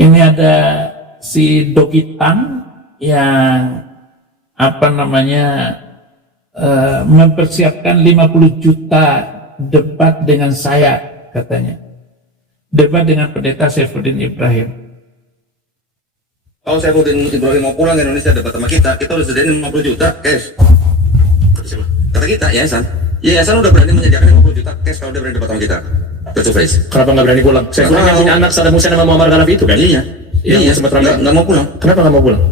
Ini ada si Dogitan yang mempersiapkan 50 juta debat dengan saya, katanya. Debat dengan pendeta Saifuddin Ibrahim. Kalau Saifuddin Ibrahim mau pulang ke Indonesia debat sama kita udah sediain 50 juta cash. Kata kita, yayasan udah berani menyediakan 50 juta cash kalau dia berani debat sama kita. Face to face. Kenapa nggak berani pulang? Saifuddin yang punya anak Saddam Hussein sama Muammar Gaddafi itu kan? Iya, sempat nggak mau pulang. Kenapa nggak mau pulang?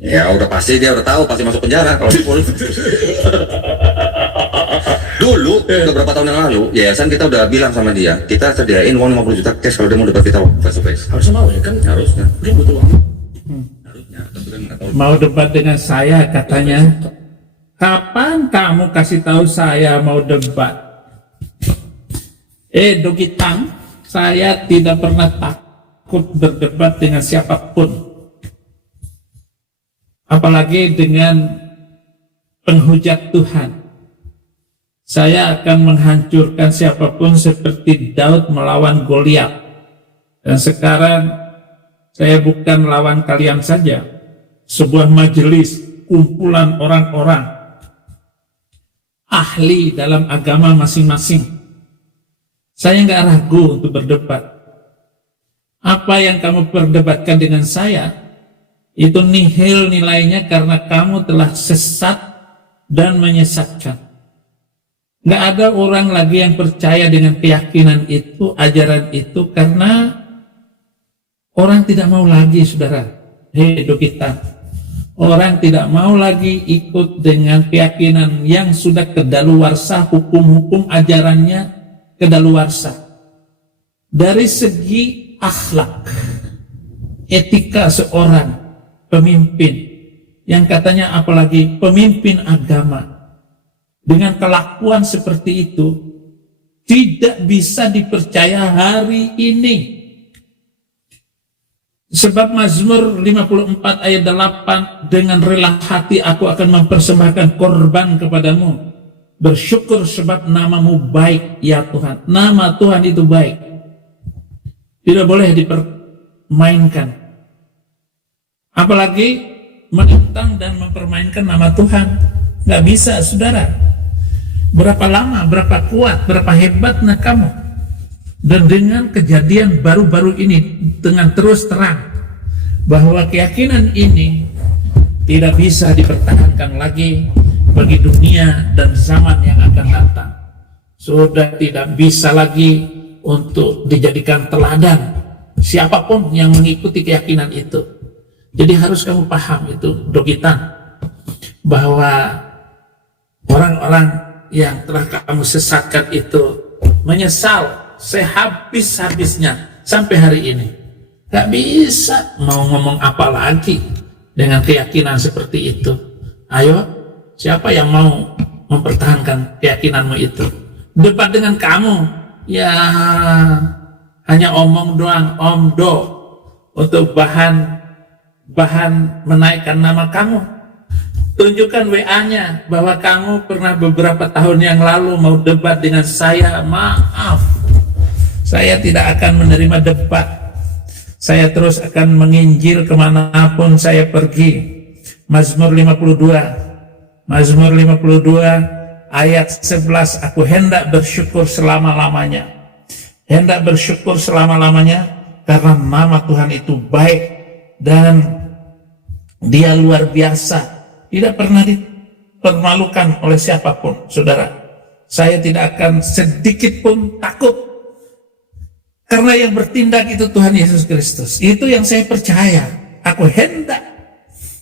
Ya udah pasti dia udah tahu pasti masuk penjara kalau dipul. Dulu beberapa tahun yang lalu yayasan kita udah bilang sama dia, kita sediain uang 50 juta cash kalau dia mau debat kita face to face. Harusnya mau ya kan? Harusnya. Dia butuh uang. Harusnya. Tapi kan nggak tahu. Mau debat dengan saya, katanya. Kapan kamu kasih tahu saya mau debat? Dogitan, saya tidak pernah takut berdebat dengan siapapun. Apalagi dengan penghujat Tuhan. Saya akan menghancurkan siapapun seperti Daud melawan Goliat. Dan sekarang saya bukan lawan kalian saja. Sebuah majelis, kumpulan orang-orang ahli dalam agama masing-masing. Saya nggak ragu untuk berdebat. Apa yang kamu perdebatkan dengan saya, itu nihil nilainya karena kamu telah sesat dan menyesatkan. Nggak ada orang lagi yang percaya dengan keyakinan itu, ajaran itu, karena orang tidak mau lagi, saudara. Dogitan. Orang tidak mau lagi ikut dengan keyakinan yang sudah kedaluwarsa, hukum-hukum ajarannya kedaluwarsa. Dari segi akhlak, etika seorang pemimpin, yang katanya apalagi pemimpin agama, dengan kelakuan seperti itu, tidak bisa dipercaya hari ini. Sebab Mazmur 54 ayat 8, dengan rela hati aku akan mempersembahkan korban kepadamu. Bersyukur sebab namamu baik, ya Tuhan. Nama Tuhan itu baik. Tidak boleh dipermainkan. Apalagi menentang dan mempermainkan nama Tuhan. Nggak bisa, saudara. Berapa lama, berapa kuat, berapa hebatnya kamu. Dan dengan kejadian baru-baru ini, dengan terus terang bahwa keyakinan ini tidak bisa dipertahankan lagi bagi dunia dan zaman yang akan datang. Sudah tidak bisa lagi untuk dijadikan teladan siapapun yang mengikuti keyakinan itu. Jadi harus kamu paham itu, Dogitan, bahwa orang-orang yang telah kamu sesatkan itu menyesal sehabis-habisnya sampai hari ini. Gak bisa mau ngomong apa lagi dengan keyakinan seperti itu. Ayo, siapa yang mau mempertahankan keyakinanmu itu? Debat dengan kamu, ya hanya omong doang, omdo, untuk bahan menaikkan nama kamu. Tunjukkan WA-nya bahwa kamu pernah beberapa tahun yang lalu mau debat dengan saya. Maaf, saya tidak akan menerima debat. Saya terus akan menginjil kemanapun saya pergi. Mazmur 52 ayat 11, aku hendak bersyukur selama-lamanya. Hendak bersyukur selama-lamanya karena nama Tuhan itu baik dan dia luar biasa. Tidak pernah dipermalukan oleh siapapun, saudara. Saya tidak akan sedikit pun takut. Karena yang bertindak itu Tuhan Yesus Kristus. Itu yang saya percaya. Aku hendak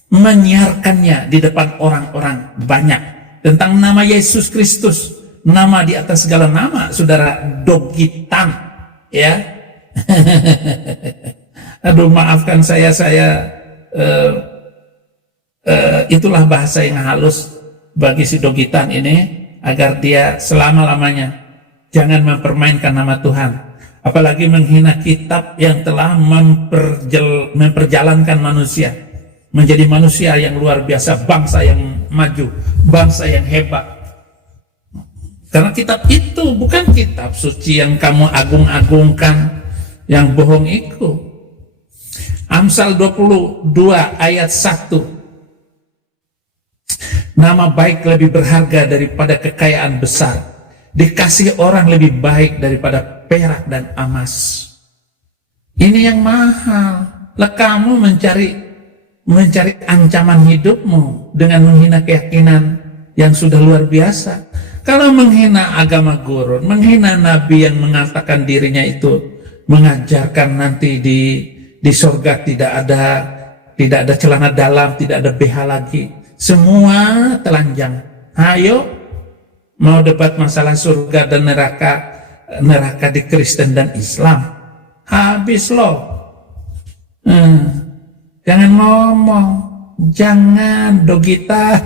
menyiarkannya di depan orang-orang banyak. Tentang nama Yesus Kristus. Nama di atas segala nama, saudara. Dogitan. Ya. Aduh, maafkan saya itulah bahasa yang halus bagi si Dogitan ini, agar dia selama-lamanya jangan mempermainkan nama Tuhan, apalagi menghina kitab yang telah memperjalankan manusia menjadi manusia yang luar biasa, bangsa yang maju, bangsa yang hebat. Karena kitab itu bukan kitab suci yang kamu agung-agungkan, yang bohong itu. Amsal 22 ayat 1. Nama baik lebih berharga daripada kekayaan besar. Dikasih orang lebih baik daripada perak dan emas. Ini yang mahal. Lah kamu mencari ancaman hidupmu dengan menghina keyakinan yang sudah luar biasa. Kalau menghina agama gurun, menghina nabi yang mengatakan dirinya itu mengajarkan nanti di surga tidak ada celana dalam, tidak ada BH lagi. Semua telanjang. Ayo, mau debat masalah surga dan neraka di Kristen dan Islam. Habis loh. Jangan ngomong, jangan dogita.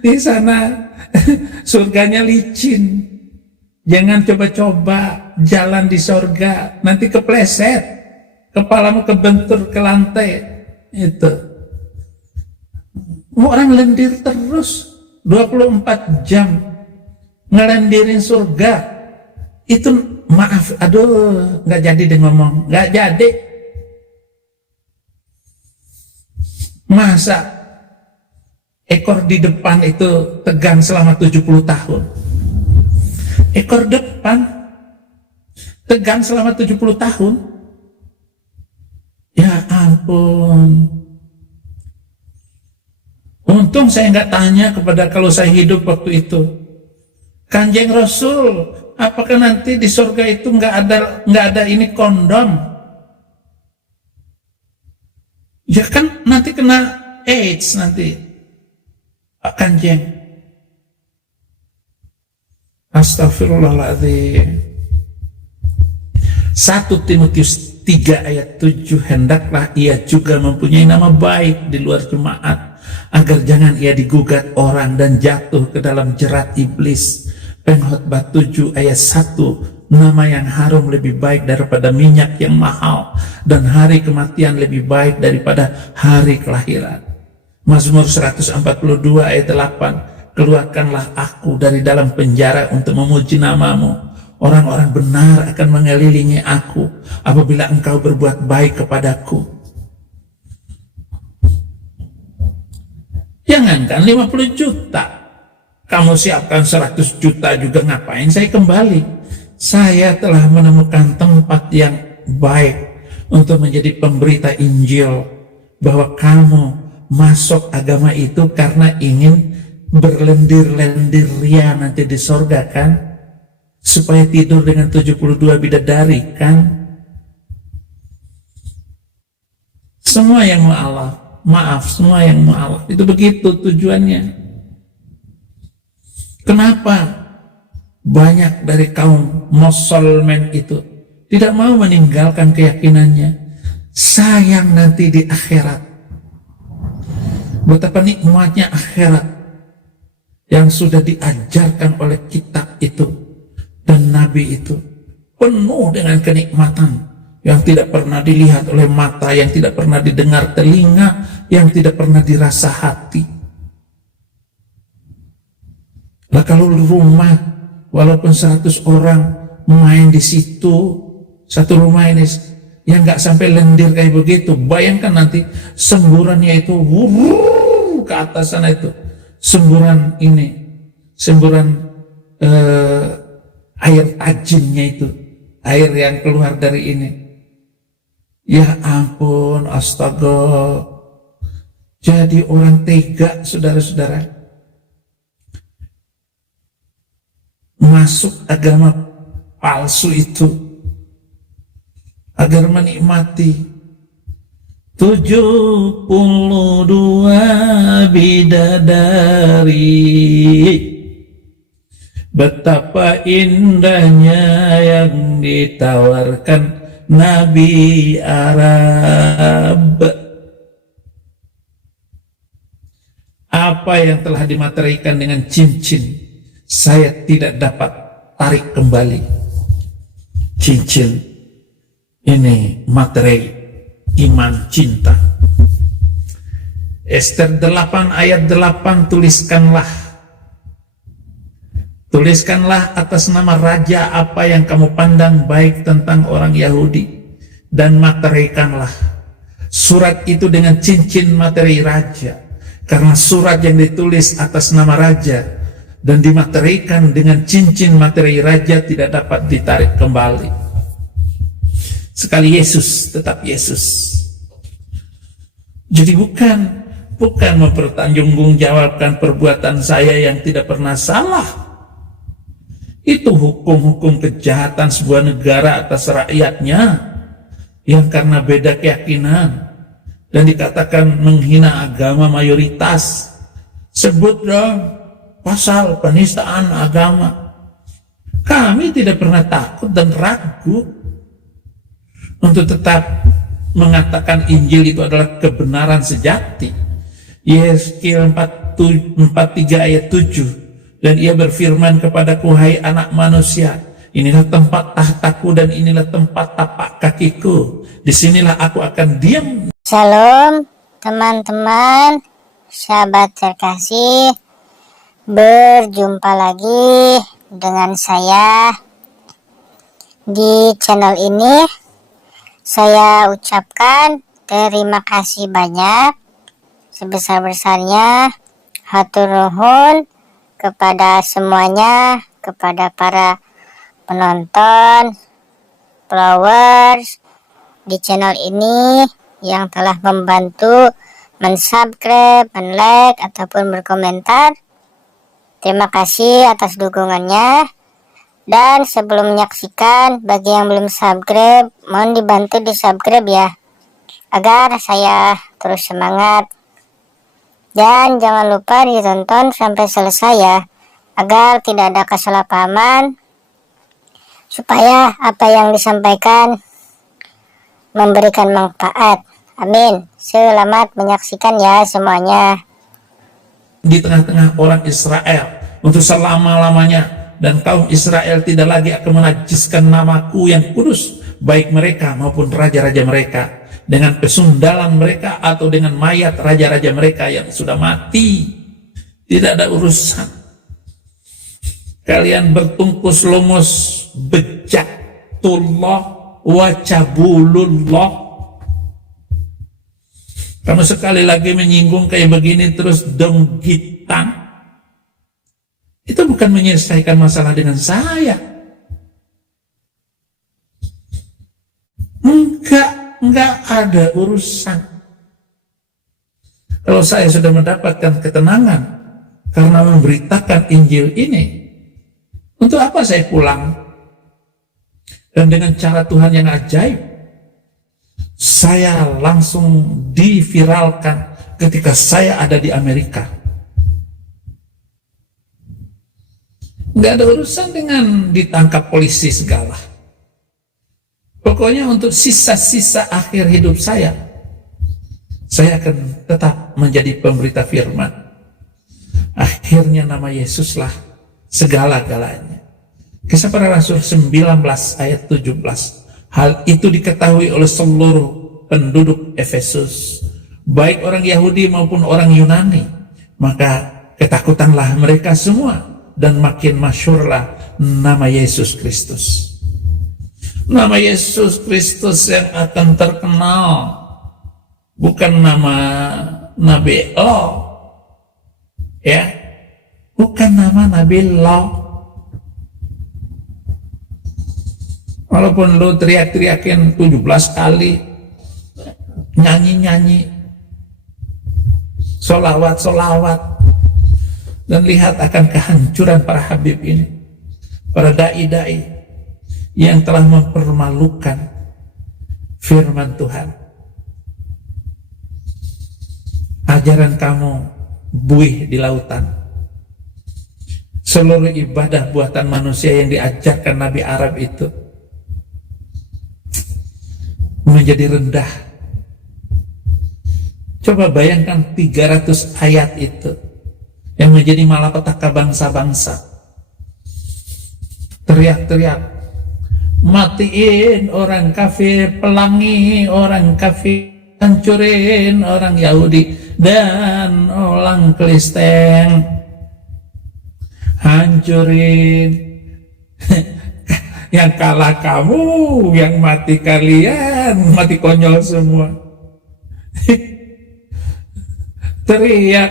Di sana surganya licin. Jangan coba-coba jalan di surga, nanti kepleset, kepalamu kebentur ke lantai. Itu. Orang lendir terus 24 jam ngelendirin surga. Itu maaf, aduh, nggak jadi deh ngomong, nggak jadi. Masa ekor di depan itu tegang selama 70 tahun? Ekor depan tegang selama 70 tahun? Ya ampun. Untung saya nggak tanya kepada kalau saya hidup waktu itu. Kanjeng Rasul, apakah nanti di surga itu nggak ada ini kondom? Ya kan nanti kena AIDS nanti, Kanjeng. Astagfirullahaladzim. 1 Timotius 3 ayat 7, hendaklah ia juga mempunyai nama baik di luar jemaat, agar jangan ia digugat orang dan jatuh ke dalam jerat iblis. Pengkhotbah 7 ayat 1, nama yang harum lebih baik daripada minyak yang mahal, dan hari kematian lebih baik daripada hari kelahiran. Mazmur 142 ayat 8, keluarkanlah aku dari dalam penjara untuk memuji namamu. Orang-orang benar akan mengelilingi aku apabila engkau berbuat baik kepadaku. Jangankan 50 juta, kamu siapkan 100 juta juga ngapain saya kembali. Saya telah menemukan tempat yang baik untuk menjadi pemberita Injil, bahwa kamu masuk agama itu karena ingin berlendir-lendir ria nanti di sorga kan, supaya tidur dengan 72 bidadari kan. Semua yang mau Allah, maaf, semua yang mau Allah, itu begitu tujuannya. Kenapa banyak dari kaum Muslimin itu tidak mau meninggalkan keyakinannya? Sayang nanti di akhirat. Betapa nikmatnya akhirat yang sudah diajarkan oleh kitab itu dan nabi itu, penuh dengan kenikmatan yang tidak pernah dilihat oleh mata, yang tidak pernah didengar telinga, yang tidak pernah dirasa hati. Lah kalau rumah walaupun 100 orang main di situ, satu rumah ini yang nggak sampai lendir kayak begitu, bayangkan nanti semburannya itu ke atas sana, itu semburan ini, semburan air tajamnya itu, air yang keluar dari ini. Ya ampun, astaga. Jadi orang tega, saudara-saudara, masuk agama palsu itu agar menikmati 72 bidadari. Betapa indahnya yang ditawarkan Nabi Arab. Apa yang telah dimateraikan dengan cincin, saya tidak dapat tarik kembali. Cincin ini materai iman cinta. Ester 8 ayat 8, tuliskanlah atas nama raja apa yang kamu pandang baik tentang orang Yahudi, dan materaikanlah surat itu dengan cincin materai raja, karena surat yang ditulis atas nama raja dan dimateraikan dengan cincin materai raja tidak dapat ditarik kembali. Sekali Yesus, tetap Yesus. Jadi bukan mempertanggungjawabkan perbuatan saya yang tidak pernah salah. Itu hukum-hukum kejahatan sebuah negara atas rakyatnya yang karena beda keyakinan dan dikatakan menghina agama mayoritas. Sebut dong pasal penistaan agama. Kami tidak pernah takut dan ragu untuk tetap mengatakan Injil itu adalah kebenaran sejati. Yeskiel 43 ayat 7, dan ia berfirman kepadaku, hai anak manusia, inilah tempat tahtaku dan inilah tempat tapak kakiku, disinilah aku akan diam. Shalom teman-teman, sahabat terkasih, berjumpa lagi dengan saya di channel ini. Saya ucapkan terima kasih banyak sebesar-besarnya, hatur nuhun kepada semuanya, kepada para penonton, followers di channel ini yang telah membantu mensubscribe, men-like ataupun berkomentar. Terima kasih atas dukungannya. Dan sebelum menyaksikan, bagi yang belum subscribe, mohon dibantu di subscribe ya, agar saya terus semangat. Dan jangan lupa ditonton sampai selesai ya, agar tidak ada kesalahpahaman, supaya apa yang disampaikan memberikan manfaat. Amin. Selamat menyaksikan ya semuanya. Di tengah-tengah orang Israel untuk selama-lamanya, dan kaum Israel tidak lagi akan menajiskan namaku yang kudus, baik mereka maupun raja-raja mereka, dengan pesundalan mereka atau dengan mayat raja-raja mereka yang sudah mati. Tidak ada urusan. Kalian bertungkus lumus bejatullah wacabulullah. Kamu sekali lagi menyinggung kayak begini terus donggitan, itu bukan menyelesaikan masalah dengan saya. Enggak ada urusan. Kalau saya sudah mendapatkan ketenangan karena memberitakan Injil ini, untuk apa saya pulang? Dan dengan cara Tuhan yang ajaib, saya langsung diviralkan ketika saya ada di Amerika. Nggak ada urusan dengan ditangkap polisi segala. Pokoknya untuk sisa-sisa akhir hidup saya akan tetap menjadi pemberita firman. Akhirnya nama Yesuslah segala-galanya. Kisah Para Rasul 19 ayat 17. Hal itu diketahui oleh seluruh penduduk Efesus, baik orang Yahudi maupun orang Yunani. Maka ketakutanlah mereka semua, dan makin masyhurlah nama Yesus Kristus. Nama Yesus Kristus yang akan terkenal, bukan nama Nabi Lo, ya, bukan nama Nabi Lo. Walaupun lo teriak-teriakin 17 kali, nyanyi-nyanyi, solawat-solawat, dan lihat akan kehancuran para habib ini, para dai-dai yang telah mempermalukan firman Tuhan. Ajaran kamu buih di lautan. Seluruh ibadah buatan manusia yang diajarkan Nabi Arab itu menjadi rendah. Coba bayangkan 300 ayat itu yang menjadi malapetaka bangsa-bangsa. Teriak-teriak, matiin orang kafir, pelangi orang kafir, hancurin orang Yahudi dan orang Kristen, hancurin Yang kalah kamu, yang mati kalian, mati konyol semua. Teriak,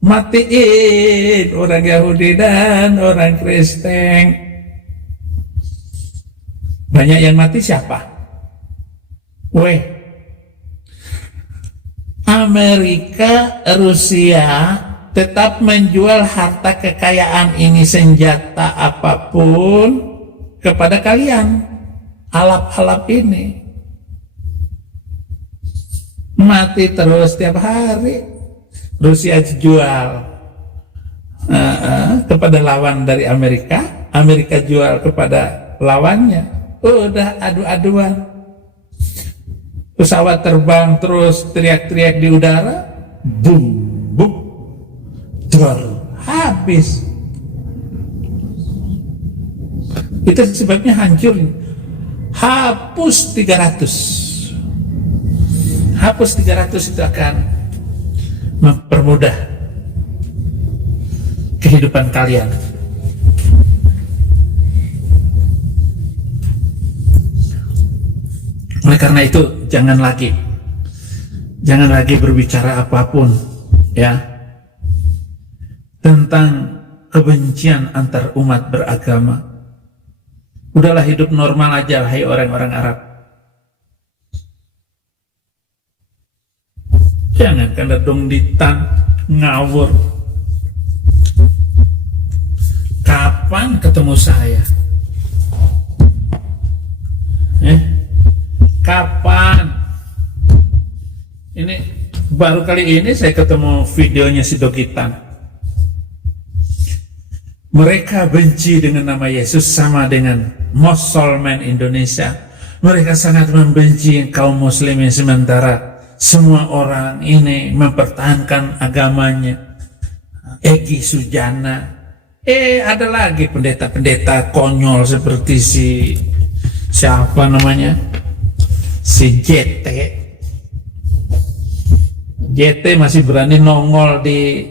matiin orang Yahudi dan orang Kristen. Banyak yang mati siapa? Amerika, Rusia tetap menjual harta kekayaan ini, senjata apapun, kepada kalian. Alap-alap ini mati terus tiap hari. Rusia jual kepada lawan dari Amerika, Amerika jual kepada lawannya. Udah adu-aduan. Pesawat terbang terus teriak-teriak di udara, boom, boom, dor, habis. Itu sebabnya hancur. Hapus 300. Hapus 300 itu akan mempermudah kehidupan kalian. Oleh karena itu jangan lagi berbicara apapun ya tentang kebencian antar umat beragama. Udahlah, hidup normal aja, hai orang-orang Arab. Jangan kanda dongditan ngawur. Kapan ketemu saya? Kapan? Ini baru kali ini saya ketemu videonya si Dogitan. Mereka benci dengan nama Yesus sama dengan Muslimin Indonesia. Mereka sangat membenci kaum muslimin, sementara semua orang ini mempertahankan agamanya. Egi Sujana. Ada lagi pendeta-pendeta konyol seperti siapa namanya? Si JT masih berani nongol di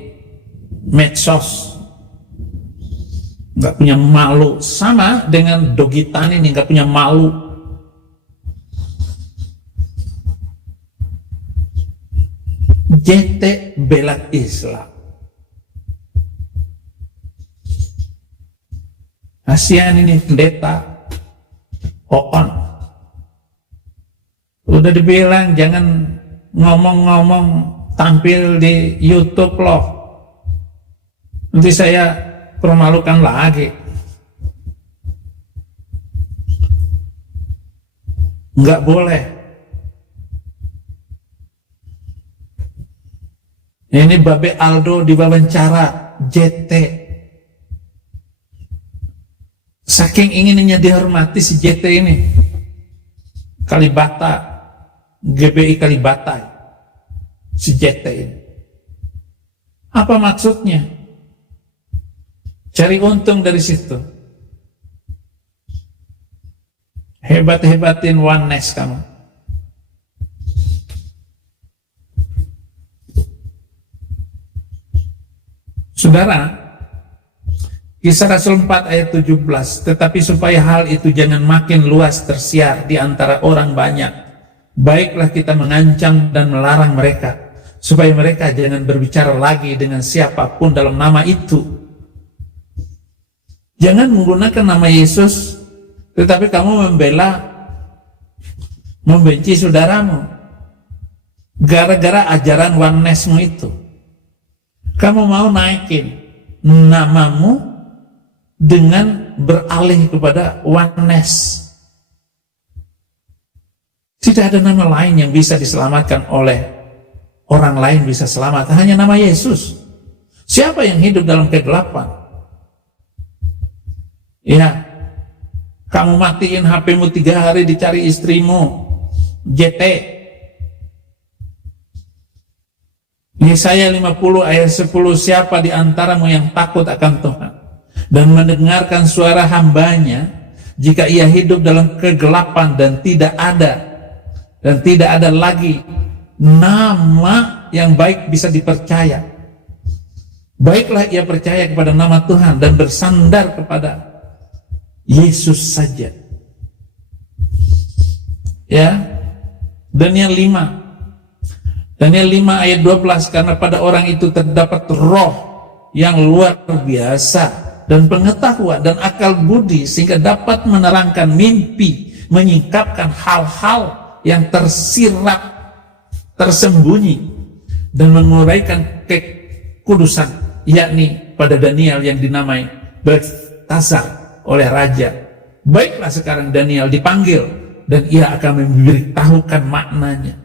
medsos, nggak punya malu. Sama dengan Dogitan ini, nggak punya malu. JT bela Islam. Kasihan ini pendeta Oon. Udah dibilang jangan ngomong-ngomong tampil di YouTube loh, nanti saya permalukan lagi. Nggak boleh. Ini Babe Aldo diwawancara JT. Saking inginnya dihormati si JT ini, Kalibata, GBI Kalibata, si JT ini. Apa maksudnya? Cari untung dari situ. Hebat-hebatin oneness kamu. Saudara, Kisah Rasul 4 ayat 17, tetapi supaya hal itu jangan makin luas tersiar di antara orang banyak, baiklah kita mengancam dan melarang mereka, supaya mereka jangan berbicara lagi dengan siapapun dalam nama itu. Jangan menggunakan nama Yesus, tetapi kamu membenci saudaramu, gara-gara ajaran onenessmu itu. Kamu mau naikin namamu dengan beralih kepada oneness. Tidak ada nama lain yang bisa diselamatkan oleh orang lain bisa selamat, hanya nama Yesus. Siapa yang hidup dalam kegelapan? Ya, kamu matiin HP-mu 3 hari dicari istrimu, JT. Yesaya 50 ayat 10, siapa di antaramu yang takut akan Tuhan dan mendengarkan suara hambanya, jika ia hidup dalam kegelapan dan tidak ada lagi nama yang baik bisa dipercaya. Baiklah ia percaya kepada nama Tuhan dan bersandar kepada Yesus saja. Ya, Daniel 5 ayat 12, karena pada orang itu terdapat roh yang luar biasa dan pengetahuan dan akal budi sehingga dapat menerangkan mimpi, menyingkapkan hal-hal yang tersirat, tersembunyi, dan menguraikan kekudusan, yakni pada Daniel yang dinamai Belteshazzar oleh raja. Baiklah, sekarang Daniel dipanggil dan ia akan memberitahukan maknanya.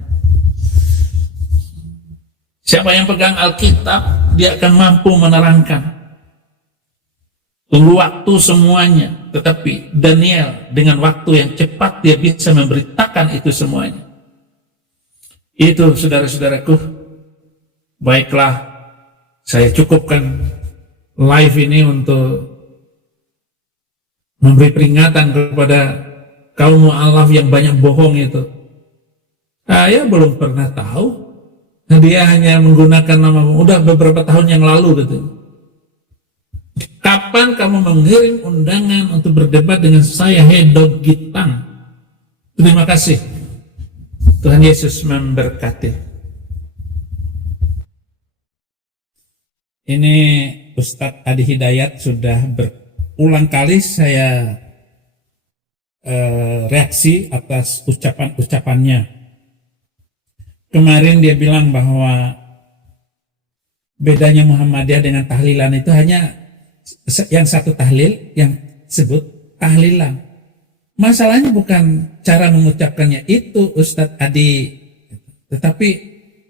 Siapa yang pegang Alkitab, dia akan mampu menerangkan. Tunggu waktu semuanya, tetapi Daniel dengan waktu yang cepat dia bisa memberitakan itu semuanya. Itu saudara-saudaraku. Baiklah, saya cukupkan live ini untuk memberi peringatan kepada kaum mu'alaf yang banyak bohong itu. Saya belum pernah tahu. Dia hanya menggunakan nama, udah beberapa tahun yang lalu gitu. Kapan kamu mengirim undangan untuk berdebat dengan saya, Hedog Gitang? Terima kasih. Tuhan Yesus memberkati. Ini Ustadz Adi Hidayat sudah berulang kali saya reaksi atas ucapan-ucapannya. Kemarin dia bilang bahwa bedanya Muhammadiyah dengan tahlilan itu hanya yang satu tahlil, yang sebut tahlilan. Masalahnya bukan cara mengucapkannya itu, Ustadz Adi, tetapi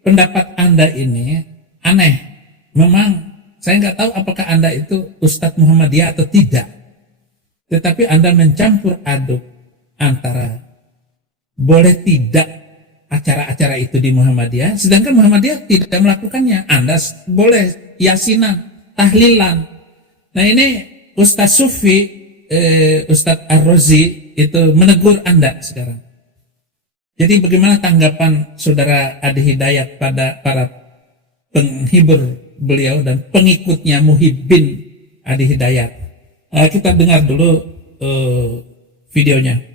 pendapat Anda ini aneh. Memang saya nggak tahu apakah Anda itu Ustadz Muhammadiyah atau tidak, tetapi Anda mencampur aduk antara boleh tidak acara-acara itu di Muhammadiyah, sedangkan Muhammadiyah tidak melakukannya. Anda boleh yasinan, tahlilan. Nah ini Ustadz Sufi, Ustadz Ar-Razi itu menegur Anda sekarang. Jadi bagaimana tanggapan saudara Adi Hidayat pada para penghibur beliau dan pengikutnya Muhyiddin Adi Hidayat? Kita dengar dulu videonya.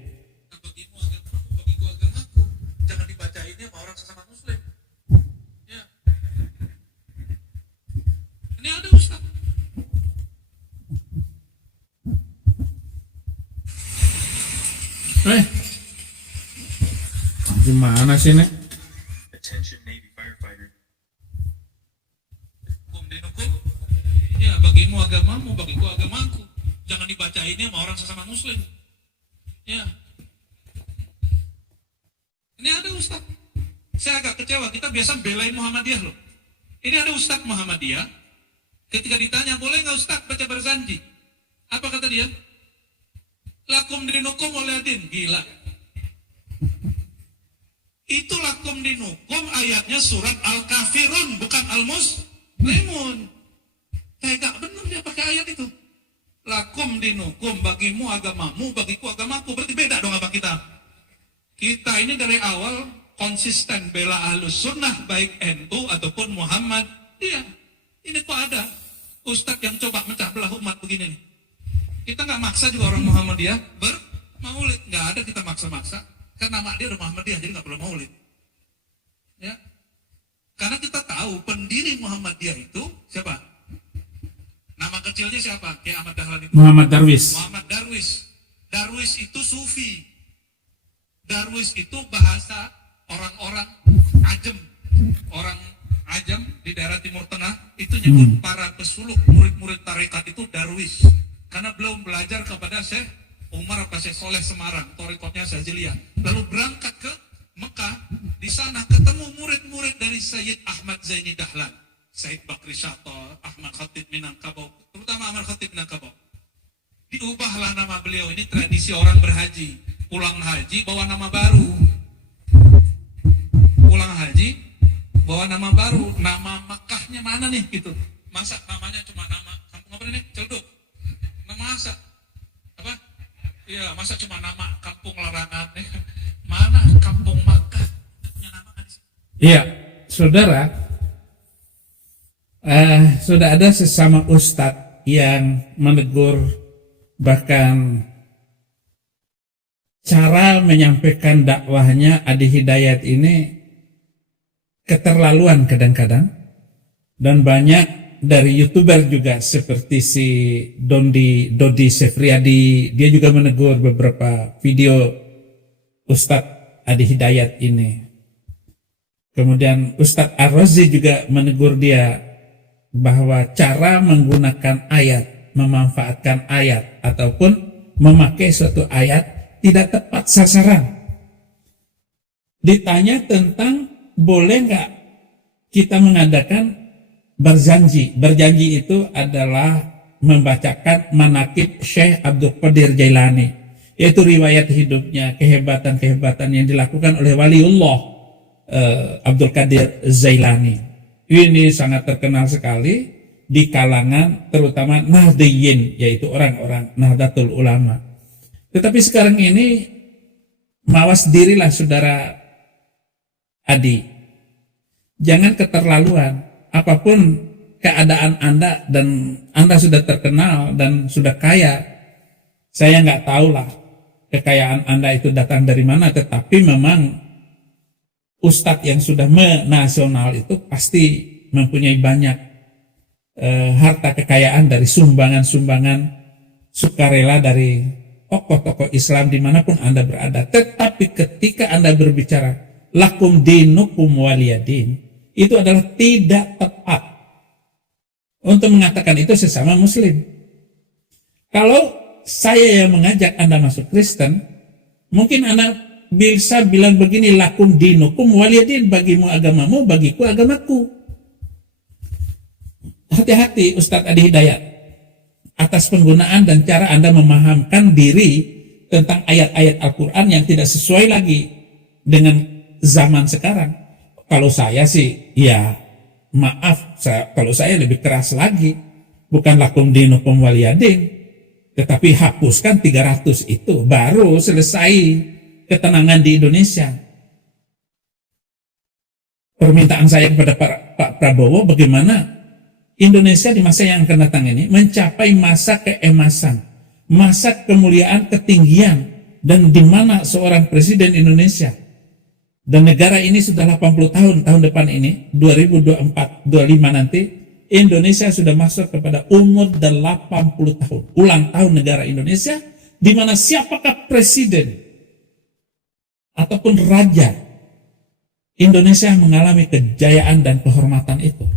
Gimana sih, Nek? Attention Navy firefighter. Ya, bagimu agamamu, bagiku agamaku. Jangan dibaca ini sama orang sesama muslim. Ya. Ini ada Ustaz. Saya agak kecewa, kita biasa belain Muhammadiyah loh. Ini ada Ustaz Muhammadiyah. Ketika ditanya, boleh nggak Ustaz baca Barzanji? Apa kata dia? Lakum dinukum oleh adin. Gila. Itu lakum dinukum ayatnya surat Al-Kafirun, bukan Al-Muslimun. Tidak benar dia pakai ayat itu. Lakum dinukum, bagimu agamamu, bagiku agamaku. Berarti beda dong apa kita. Kita ini dari awal konsisten bela Ahlus Sunnah, baik NU ataupun Muhammad. Iya, ini kok ada Ustadz yang coba mecah belah umat begini nih. Kita nggak maksa juga orang Muhammadiyah bermaulid, nggak ada kita maksa-maksa. Karena nama dia udah Muhammadiyah, jadi nggak perlu maulid. Ya, karena kita tahu pendiri Muhammadiyah itu siapa? Nama kecilnya siapa? Kayak Ahmad Dahlan itu. Muhammad Darwis. Muhammad Darwis. Darwis itu sufi. Darwis itu bahasa orang-orang Ajam. Orang Ajam di daerah Timur Tengah itu nyebut para pesuluk, murid-murid tarekat itu Darwis. Karena belum belajar kepada Syekh Umar apa Syekh Soleh Semarang, torikotnya Syadziliyah. Lalu berangkat ke Mekah, di sana ketemu murid-murid dari Sayyid Ahmad Zaini Dahlan, Sayyid Bakri Syato, Ahmad Khatib Minangkabau, terutama Ahmad Khatib Minangkabau. Diubahlah nama beliau, ini tradisi orang berhaji. Pulang haji bawa nama baru. Pulang haji bawa nama baru. Nama Mekahnya mana nih gitu. Masa namanya cuma nama kampung apa nih? Celduk. Nama masa apa? Iya, masa cuma nama kampung larangan. Mana kampung Makkah? Punya nama kan? Iya, saudara, sudah ada sesama ustadz yang menegur, bahkan cara menyampaikan dakwahnya Adi Hidayat ini keterlaluan kadang-kadang, dan banyak dari YouTuber juga seperti si Dodi Sefriadi, dia juga menegur beberapa video Ustadz Adi Hidayat ini. Kemudian Ustadz Ar-Razi juga menegur dia bahwa cara menggunakan ayat, memanfaatkan ayat ataupun memakai suatu ayat tidak tepat sasaran. Ditanya tentang boleh nggak kita mengadakan berjanji. Berjanji itu adalah membacakan manaqib Syekh Abdul Qadir Jailani, yaitu riwayat hidupnya, kehebatan-kehebatan yang dilakukan oleh waliullah Abdul Qadir Jailani. Ini sangat terkenal sekali di kalangan terutama Nahdliyin, yaitu orang-orang Nahdlatul Ulama. Tetapi sekarang ini mawas dirilah saudara Adi, jangan keterlaluan. Apapun keadaan Anda dan Anda sudah terkenal dan sudah kaya, saya nggak tahulah kekayaan Anda itu datang dari mana, tetapi memang ustadz yang sudah menasional itu pasti mempunyai banyak harta kekayaan dari sumbangan-sumbangan sukarela dari tokoh-tokoh Islam dimanapun Anda berada. Tetapi ketika Anda berbicara lakum dinukum waliyadin, itu adalah tidak tepat untuk mengatakan itu sesama muslim. Kalau saya yang mengajak Anda masuk Kristen, mungkin Anda bisa bilang begini, lakum dinukum waliyadin, bagimu agamamu, bagiku agamaku. Hati-hati Ustadz Adi Hidayat atas penggunaan dan cara Anda memahamkan diri tentang ayat-ayat Al-Quran yang tidak sesuai lagi dengan zaman sekarang. Kalau saya sih, ya maaf, kalau saya lebih keras lagi, bukan lakum dinukum waliyadin, tetapi hapuskan 300 itu, baru selesai ketenangan di Indonesia. Permintaan saya kepada Pak Prabowo, bagaimana Indonesia di masa yang akan datang ini mencapai masa keemasan, masa kemuliaan ketinggian, dan di mana seorang presiden Indonesia dan negara ini sudah 80 tahun, tahun depan ini 2024-25 nanti Indonesia sudah masuk kepada umur 80 tahun, ulang tahun negara Indonesia, di mana siapakah presiden ataupun raja Indonesia mengalami kejayaan dan kehormatan itu.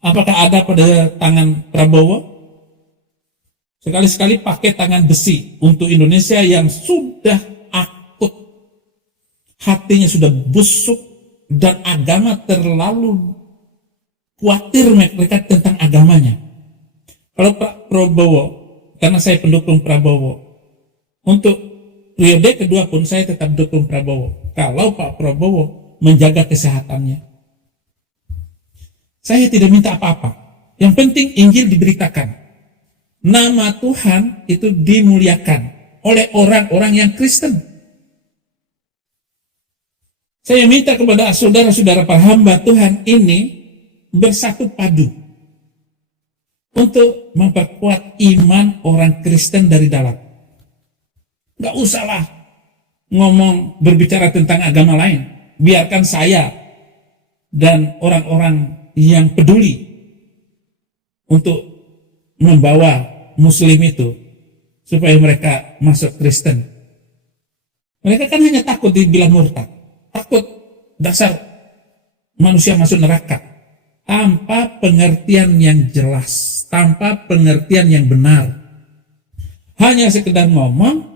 Apakah ada pada tangan Prabowo? Sekali-sekali pakai tangan besi untuk Indonesia yang sudah akut, hatinya sudah busuk, dan agama terlalu khawatir mereka tentang agamanya. Kalau Pak Prabowo, karena saya pendukung Prabowo, untuk periode kedua pun saya tetap dukung Prabowo. Kalau Pak Prabowo menjaga kesehatannya, saya tidak minta apa-apa. Yang penting Injil diberitakan, nama Tuhan itu dimuliakan oleh orang-orang yang Kristen. Saya minta kepada saudara-saudara para hamba Tuhan ini bersatu padu untuk memperkuat iman orang Kristen dari dalam. Gak usahlah ngomong berbicara tentang agama lain. Biarkan saya dan orang-orang yang peduli untuk membawa muslim itu supaya mereka masuk Kristen. Mereka kan hanya takut dibilang murtad, takut dasar manusia masuk neraka, tanpa pengertian yang jelas, tanpa pengertian yang benar. Hanya sekedar ngomong,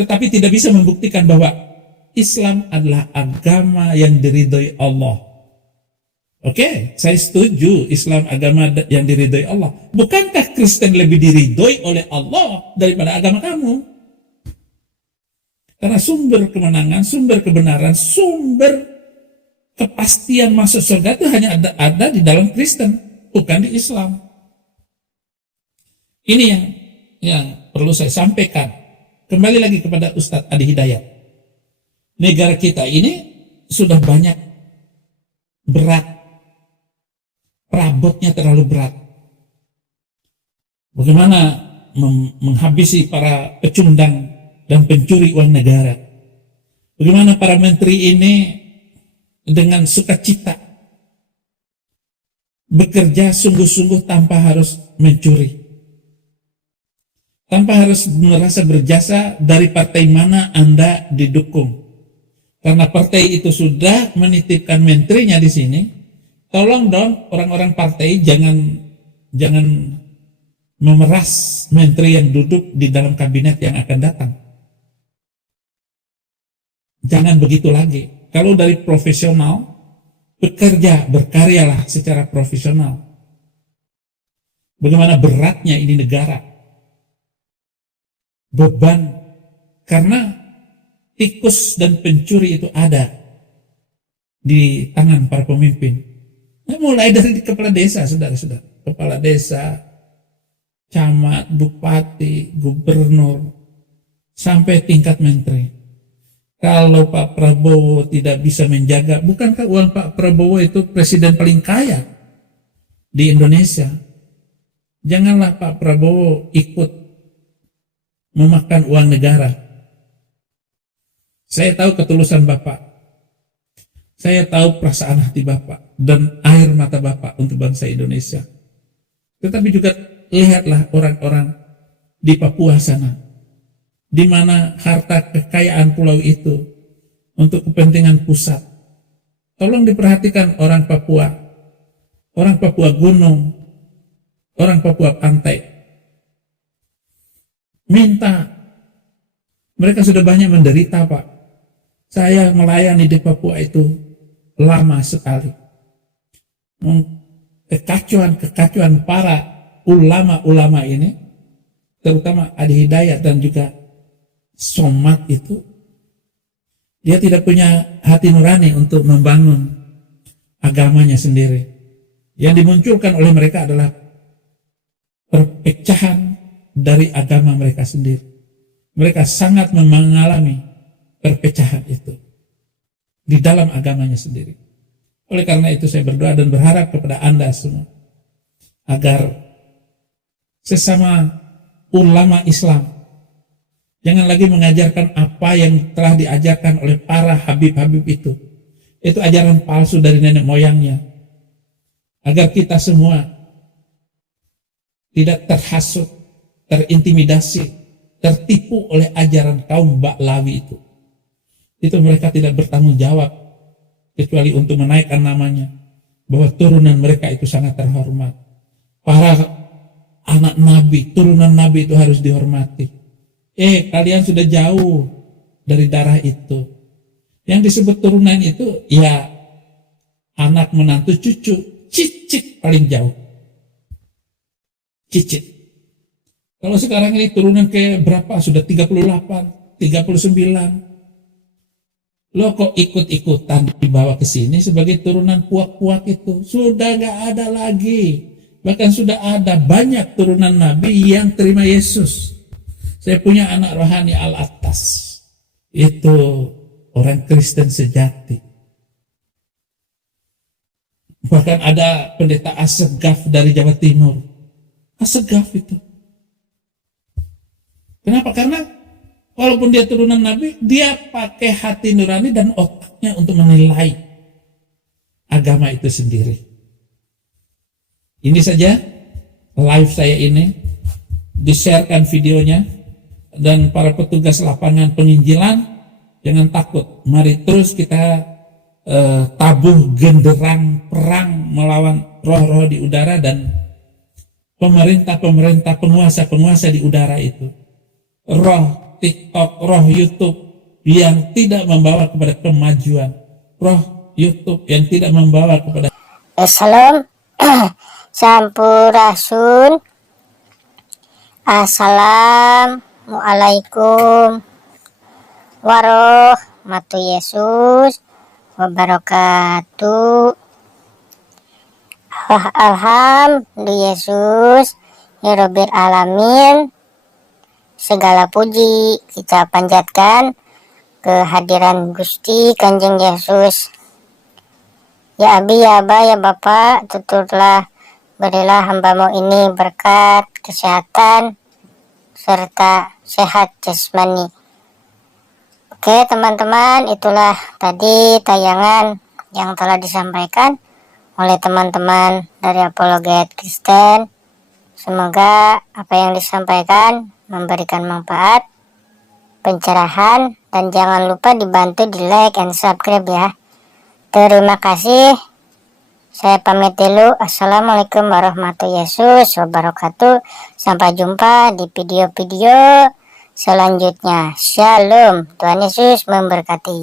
tetapi tidak bisa membuktikan bahwa Islam adalah agama yang diridhoi Allah. Oke, saya setuju Islam agama yang diridhoi Allah. Bukankah Kristen lebih diridhoi oleh Allah daripada agama kamu? Karena sumber kemenangan, sumber kebenaran, sumber kepastian masuk surga itu hanya ada di dalam Kristen, bukan di Islam. Ini yang perlu saya sampaikan. Kembali lagi kepada Ustadz Adi Hidayat. Negara kita ini sudah banyak berat, perabotnya terlalu berat. Bagaimana menghabisi para pecundang dan pencuri uang negara. Bagaimana para menteri ini dengan sukacita bekerja sungguh-sungguh tanpa harus mencuri, tanpa harus merasa berjasa dari partai mana Anda didukung. Karena partai itu sudah menitipkan menterinya di sini, tolong dong orang-orang partai jangan memeras menteri yang duduk di dalam kabinet yang akan datang. Jangan begitu lagi. Kalau dari profesional, bekerja, berkaryalah secara profesional. Bagaimana beratnya ini negara. Beban. Karena tikus dan pencuri itu ada di tangan para pemimpin. Nah, mulai dari kepala desa, saudara-saudara. Kepala desa, camat, bupati, gubernur, sampai tingkat menteri. Kalau Pak Prabowo tidak bisa menjaga, bukankah uang Pak Prabowo itu presiden paling kaya di Indonesia? Janganlah Pak Prabowo ikut memakan uang negara. Saya tahu ketulusan Bapak. Saya tahu perasaan hati Bapak dan air mata Bapak untuk bangsa Indonesia. Tetapi juga lihatlah orang-orang di Papua sana, di mana harta kekayaan pulau itu untuk kepentingan pusat. Tolong diperhatikan orang Papua gunung, orang Papua pantai. Minta, mereka sudah banyak menderita, Pak. Saya melayani di Papua itu lama sekali. Kekacauan para ulama-ulama ini, terutama Adi Hidayat dan juga Somad itu, dia tidak punya hati nurani untuk membangun agamanya sendiri. Yang dimunculkan oleh mereka adalah perpecahan dari agama mereka sendiri. Mereka sangat mengalami perpecahan itu di dalam agamanya sendiri. Oleh karena itu saya berdoa dan berharap kepada Anda semua agar sesama ulama Islam jangan lagi mengajarkan apa yang telah diajarkan oleh para habib-habib itu. Itu ajaran palsu dari nenek moyangnya. Agar kita semua tidak terhasut, terintimidasi, tertipu oleh ajaran kaum Ba'lawi itu. Itu mereka tidak bertanggung jawab kecuali untuk menaikkan namanya, bahwa turunan mereka itu sangat terhormat. Para anak Nabi, turunan Nabi itu harus dihormati. Kalian sudah jauh dari darah itu. Yang disebut turunan itu ya anak, menantu, cucu, cicit paling jauh. Cicit. Kalau sekarang ini turunan ke berapa? Sudah 38, 39. Lo kok ikut-ikutan dibawa ke sini sebagai turunan puak-puak itu? Sudah gak ada lagi. Bahkan sudah ada banyak turunan Nabi yang terima Yesus. Saya punya anak rohani Al-Attas. Itu orang Kristen sejati. Bahkan ada pendeta Asegaf dari Jawa Timur. Asegaf itu. Kenapa? Karena walaupun dia turunan Nabi, dia pakai hati nurani dan otaknya untuk menilai agama itu sendiri. Ini saja live saya ini, di-sharekan videonya, dan para petugas lapangan penginjilan, jangan takut. Mari terus kita tabuh genderang perang melawan roh-roh di udara dan pemerintah-pemerintah, penguasa-penguasa di udara itu. Roh TikTok, roh YouTube yang tidak membawa kepada kemajuan, roh YouTube yang tidak membawa kepada Salam Sampurasun. Assalamualaikum warahmatullahi Yesus wabarakatuh. Alhamdulillah Yesus ya Rabbil Alamin. Segala puji kita panjatkan kehadiran Gusti Kanjeng Yesus. Ya Abi, ya Aba, ya Bapak, tuturlah berilah hambamu ini berkat, kesehatan, serta sehat jasmani Oke teman-teman, itulah tadi tayangan yang telah disampaikan oleh teman-teman dari Apologet Kristen. Semoga apa yang disampaikan memberikan manfaat, pencerahan, dan jangan lupa dibantu di like and subscribe ya. Terima kasih. Saya pamit dulu. Assalamualaikum warahmatullahi wabarakatuh. Sampai jumpa di video-video selanjutnya. Shalom. Tuhan Yesus memberkati.